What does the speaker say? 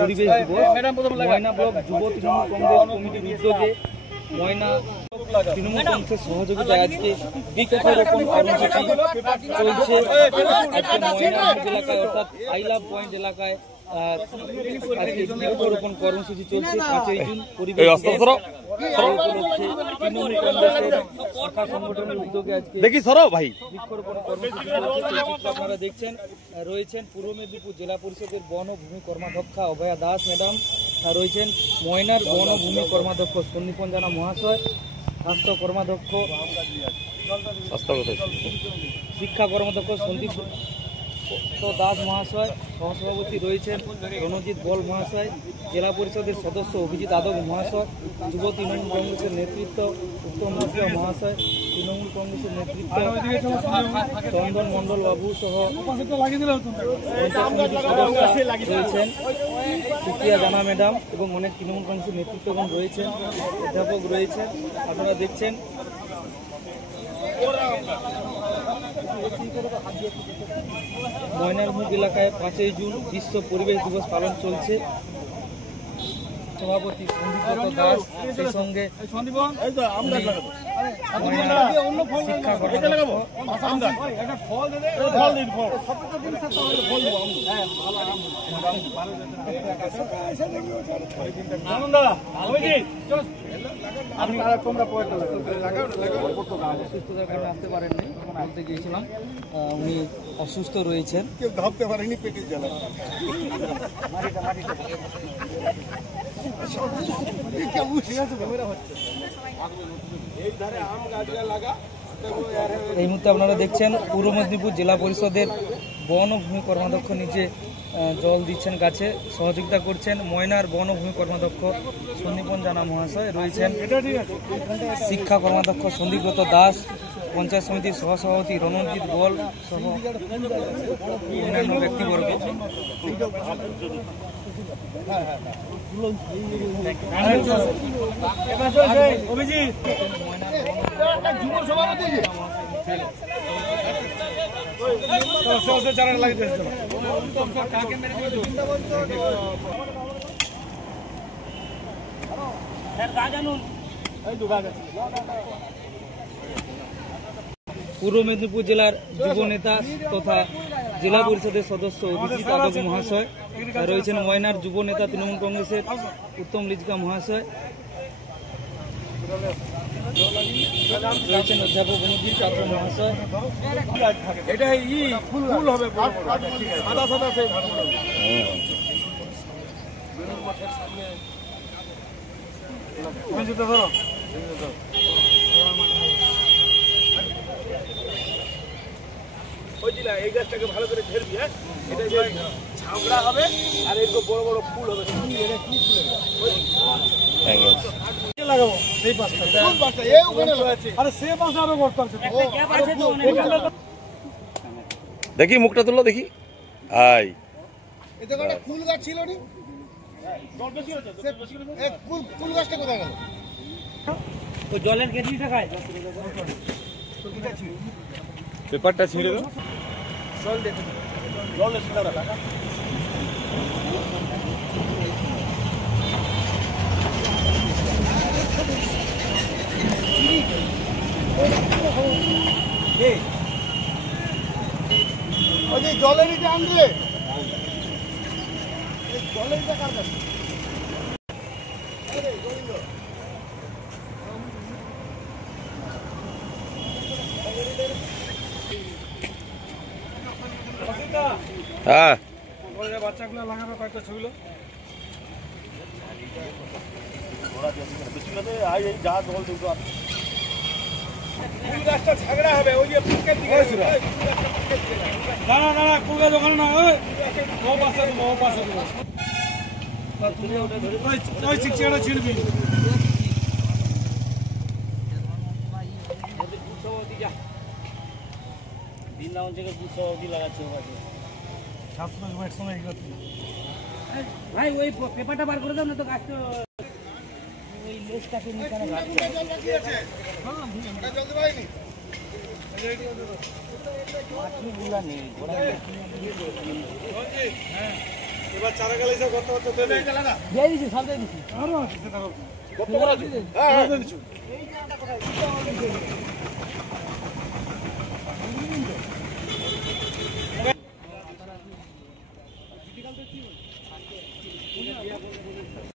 পরিবেশ দিবস ময়না ব্লক যুব তৃণমূল কংগ্রেস কমিটির উদ্যোগে ময়না তৃণমূল কংগ্রেসের সহযোগিতায় আজকে বৃক্ষরোপণ কর্মসূচি চলছে। আজকে ময়না এলাকায় অর্থাৎ আই লাভ পয়েন্ট এলাকায় আজকে বৃক্ষরোপণ কর্মসূচি চলছে 5ই জুন। পরিবেশ উপলক্ষে তৃণমূল কংগ্রেসের শাখা সংগঠনের উদ্যোগে আজকে বৃক্ষরোপণ কর্মসূচি চলছে। আপনারা দেখছেন রয়েছেন পূর্ব মেদিনীপুর জেলা পরিষদের বন ও ভূমি কর্মাধ্যক্ষা অভয়া দাস ম্যাডাম, রয়েছেন ময়নার বন ও ভূমি কর্মাধ্যক্ষ সন্নিপন জানা মহাশয়, স্বাস্থ্য কর্মাধ্যক্ষ শিক্ষা কর্মাধ্যক্ষ সন্দীপ দাস মহাশয়, সহসভাপতি রয়েছেন রণজিৎ বল মহাশয়, জেলা পরিষদের সদস্য অভিজিৎ আদব মহাশয়, যুব তৃণমূল কংগ্রেসের নেতৃত্ব উত্তম মুখিয়া মহাশয়, তৃণমূল কংগ্রেসের নেতৃত্ব চন্দন মণ্ডল বাবু সহ রয়েছেন সুপ্রিয়া জানা ম্যাডাম এবং অনেক তৃণমূল কংগ্রেসের নেতৃত্বগণ রয়েছেন, অধ্যাপক রয়েছেন। আপনারা দেখছেন ময়নারমুখ এলাকায় 5ই জুন বিশ্ব পরিবেশ দিবস পালন চলছে। সভাপতি সন্দীপ দাস, সেই সঙ্গে শিক্ষা অসুস্থতার কারণে আসতে পারেননি, বলতে গিয়েছিলাম উনি অসুস্থ রয়েছেন, কেউ ভাবতে পারেনি পেটের জ্বালা। এই মুহূর্তে আপনারা দেখছেন পূর্ব মেদিনীপুর জেলা পরিষদের বন ও ভূমি কর্মাধ্যক্ষ নিজে জল দিচ্ছেন গাছে, সহযোগিতা করছেন ময়নার বন ও ভূমি কর্মাধ্যক্ষ সন্নিপন জানা মহাশয়, রয়েছেন শিক্ষা কর্মাধ্যক্ষ সন্দীপব্রত দাস, পঞ্চায়েত সমিতির সহসভাপতি রণজিৎ বল সহ অন্যান্য ব্যক্তিবর্গ। পূর্ব মেদিনীপুর জেলার যুব নেতা তথা জেলা পরিষদের সদস্য অভিজিৎ আদব মহাশয়, রয়েছেন ময়নার যুব নেতা তৃণমূল কংগ্রেসের উত্তম লিজকা মহাশয়, রয়েছেন অধ্যাপক অনুজিৎ পাত্র মহাশয়। এই গাছটাকে ভালো করে ঘেরবি, হ্যাঁ, এটা যে ঝাউড়া হবে আর এরকম বড় বড় ফুল হবে। লাগাবো সেই পাশটা, এই ওখানে আছে, আরে সেই পাশে আরো গর্ত আছে। দেখি মুখটা তুললো দেখি। আই এই তো একটা ফুল গাছ ছিল নি, ফুল গাছটা কোথায় গেল? ওই জলের কেটলিটা খায়, পেপারটা ছিঁড়ে দাও। জল দেখে জল এসে দাঁড়া। জলের এটা আনবে, জলের এটা কার কাছে? হ্যাঁ, বাচ্চাগুলো লাগাবে কয়েকটা ছবিলো যা জল দুটো গাছটা ঝাগড়া হবে। ওই যে পুকের দিকে না না না পুকের ওখানে না, ওই চিকচিকাটা ছিড়বি। দিন লাউন থেকে বুঝ লাগাচ্ছে ভাই, ওই পেপারটা বার করে দাও না তো, গাছটা ওই লোকটাকে নিকানে এবার চারা গেলে সব গর্ত গর্ত দেবে দিয়ে দিছি সব দিয়ে দিছি গর্ত করা আছে? হ্যাঁ